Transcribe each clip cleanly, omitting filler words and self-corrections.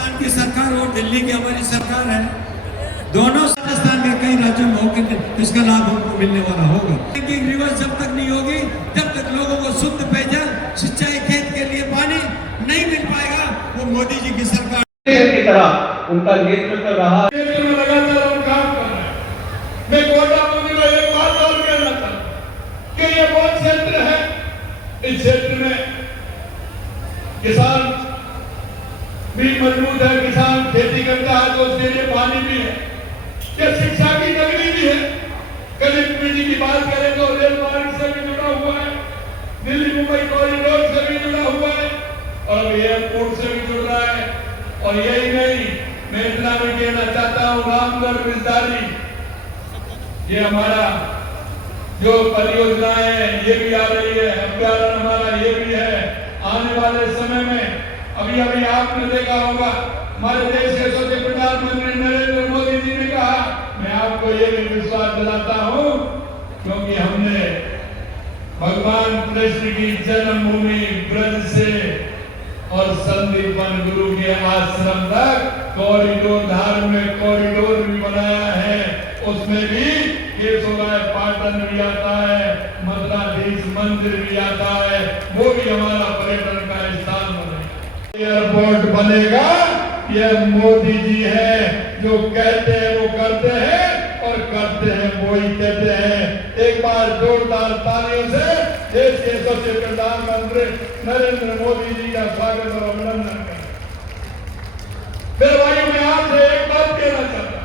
राजस्थान की सरकार और दिल्ली की हमारी सरकार है, दोनों राजस्थान के कई राज्यों में होकर इसका लाभ हमको मिलने वाला होगा। बैंकिंग रिवर्स जब तक नहीं होगी, जब तक लोगों को शुद्ध पेयजल, सिंचाई, खेत के लिए पानी नहीं मिल पाएगा, वो मोदी जी की सरकार की तरह उनका नेतृत्व रहा। लगातार हम काम कर रहे हैं। मैं कोटा मंत्री में एक बात और कहना चाहता हूं कि ये वो क्षेत्र है, इस क्षेत्र में किसान भी मजबूत है, किसान खेती करता है तो उसके लिए पानी भी है, ये शिक्षा की नगरी भी है। कल जी की बात करें तो रेल मार्ग से भी जुड़ा हुआ है, दिल्ली मुंबई कॉरिडोर से भी जुड़ा हुआ है और एयरपोर्ट से भी जुड़ रहा है। और यही नहीं, मैं इतना भी कहना चाहता हूँ, रामगढ़ विस्तारी ये हमारा जो परियोजना है ये भी आ रही है, अभ्यारण्य हमारा ये भी है। आने वाले समय में अभी आपने देखा होगा, हमारे देश के सच्चे प्रधानमंत्री नरेंद्र मोदी जी ने कहा, मैं आपको ये भी विश्वास दिलाता हूँ, क्योंकि हमने भगवान कृष्ण की जन्मभूमि ब्रज से और संदीपन गुरु के आश्रम तक कॉरिडोर, धार्मिक कॉरिडोर भी बनाया है। उसमें भी केशवराय पाटन भी आता है, मद्राधीश मंदिर भी आता है, वो भी हमारा पर्यटन का स्थान बनेगा। एयरपोर्ट बनेगा, यह मोदी जी है, जो कहते हैं वो करते हैं और करते हैं वो ही कहते हैं। एक बार जोरदार तालियों से देश के सबसे प्रधानमंत्री नरेंद्र मोदी जी का स्वागत और अभिनंदन करें। फिर भाई मैं आपसे एक बात कहना चाहता हूं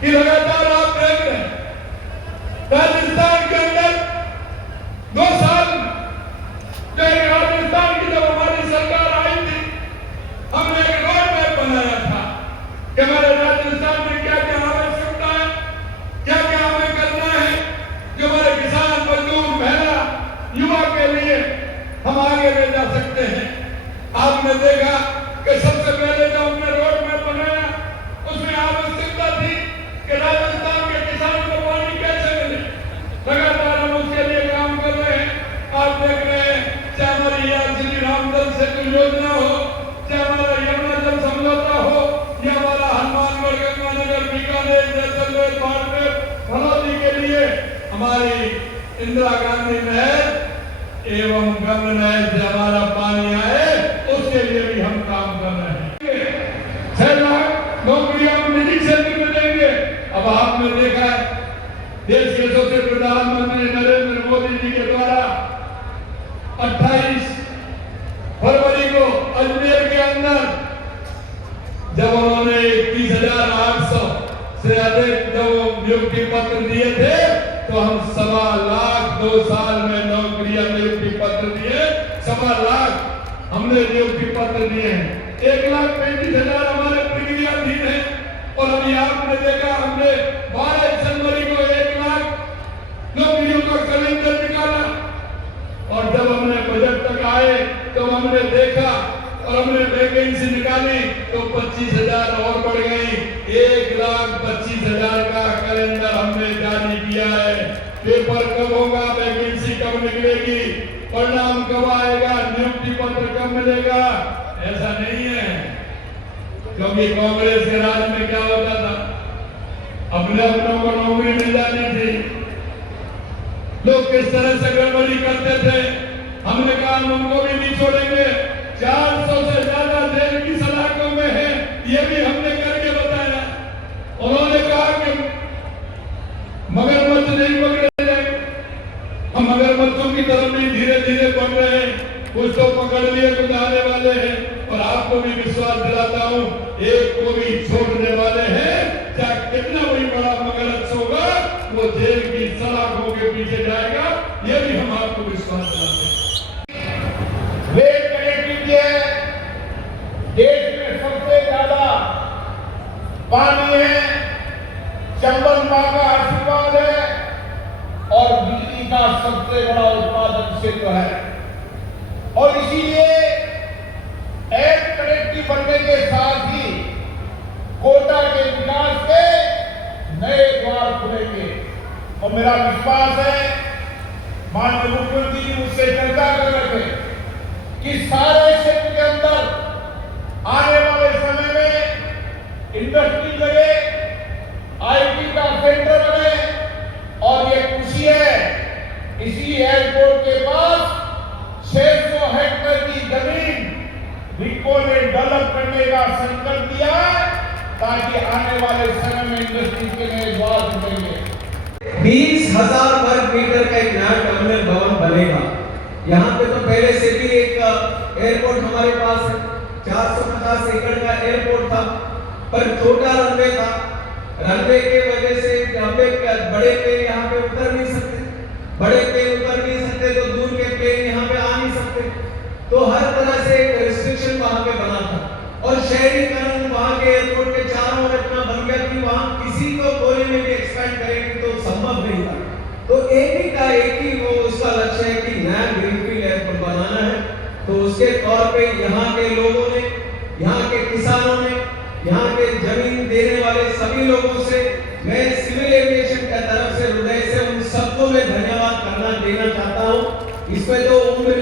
कि लगातार आप देख रहे हैं राजस्थान के अंदर 2 साल राजस्थान की जब हमारी सरकार आई थी, हमने एक रोड मैप बनाया था कि हमारे राजस्थान में क्या क्या आवश्यकता है, क्या क्या हमें करना है, जो हमारे किसान, मजदूर, महिला, युवा के लिए हम आगे ले जा सकते हैं। आपने देखा कि सबसे पहले जब हमने रोड मैप बनाया, उसमें आवश्यकता थी कि राजस्थान के किसान को पानी कैसे मिले। लगातार हम उसके लिए काम कर रहे हैं। आप देख रहे हैं, चाहे हमारी श्री रामजल सेतु योजना हो, चाहे हमारा यमुना जल समझौता हो, या हमारा हनुमानगढ़, गंगानगर, बीकानेर, जैसलमेर, बाड़मेर, फलौदी के लिए हमारी इंदिरा गांधी नहर एवं गंगा नहर से हमारा पानी आए, उसके लिए भी हम काम कर रहे हैं। 6 लाख नौकरियां हम निजी क्षेत्र में देंगे। अब आपने देखा है, देश के सबसे प्रधानमंत्री नरेंद्र मोदी जी के द्वारा 28 फरवरी को अजमेर के अंदर जब उन्होंने 31,800 से अधिक जब नियुक्ति पत्र दिए थे, तो हम 1.25 लाख 2 साल में नौकरियां नियुक्ति पत्र दिए, 1.25 लाख हमने नियुक्ति पत्र दिए हैं। 1,35,000 हमारे प्रक्रियाधीन है। और अभी आपने देखा, हमने 12 जनवरी को 1 लाख नौकरियों का कैलेंडर निकाला और जब हमने बजट तक आए तो हमने देखा और हमने वैकेंसी निकाली तो 25,000 और बढ़ गई। 1,25,000 का कैलेंडर हमने जारी किया है। पेपर कब होगा, वैकेंसी कब निकलेगी, परिणाम कब आएगा, नियुक्ति पत्र कब मिलेगा, ऐसा नहीं है। क्योंकि कांग्रेस के राज में क्या होता था, अपने अपनों को नौकरी मिल जाती थी, लोग किस तरह से गड़बड़ी करते थे। हमने कहा उनको भी नहीं छोड़ेंगे। 400 से ज्यादा जेल की सलाखों में है, ये भी हमने करके बताया। उन्होंने कहा कि मगरमच्छ नहीं पकड़े जाए, हम मगरमच्छों की तरफ भी धीरे धीरे बढ़ रहे हैं। कुछ तो पकड़ लिए, कुछ आने वाले हैं। और आपको भी विश्वास दिलाता हूं, एक को भी छोड़ने वाले हैं। चाहे कितना भी बड़ा मगरमच्छ होगा, वो जेल की सलाखों के पीछे जाएगा, ये भी हम आपको विश्वास दिलाते हैं। रेल कनेक्टिविटी है, देश में सबसे ज्यादा पानी है, चंबल मां का आशीर्वाद है और बिजली का सबसे बड़ा उत्पादन क्षेत्र है। और इसीलिए एयर कनेक्टिविटी बनने के साथ ही कोटा के विकास के नए द्वार खुलेंगे। और मेरा विश्वास है, माननीय मुख्यमंत्री जी मुझसे चर्चा कर रहे थे कि सारे क्षेत्र के अंदर संकल्प दिया है ताकि आने वाले समय में इंडस्ट्री के नए द्वार खुलेंगे। 20,000 वर्ग मीटर का एक नया टर्मिनल भवन बनेगा। यहाँ पे तो पहले से भी एक एयरपोर्ट हमारे पास है, 450 एकड़ का एयरपोर्ट था, पर छोटा रनवे था। रनवे के वजह से हम बड़े प्लेन यहाँ पे उतर नहीं सकते, बड़े प्लेन उतर नहीं सकते तो दूर के प्लेन यहाँ पे आ नहीं सकते। तो हर तरह से एक रिस्ट्रिक्शन वहाँ पे बना था और शहरीकरण वहाँ के एयरपोर्ट के चारों ओर इतना बन गया कि वहाँ किसी को कोने में भी एक्सपेंड करेंगे तो संभव नहीं था। तो एक ही वो उसका लक्ष्य है कि नया ग्रीनफील्ड एयरपोर्ट बनाना है। तो उसके तौर पे यहाँ के लोगों ने, यहाँ के किसानों ने, यहाँ के जमीन देने वाले सभी लोगों से मैं सिविल एविएशन की तरफ से हृदय से उन सबको मैं धन्यवाद देना चाहता हूँ। इसमें तो उम्र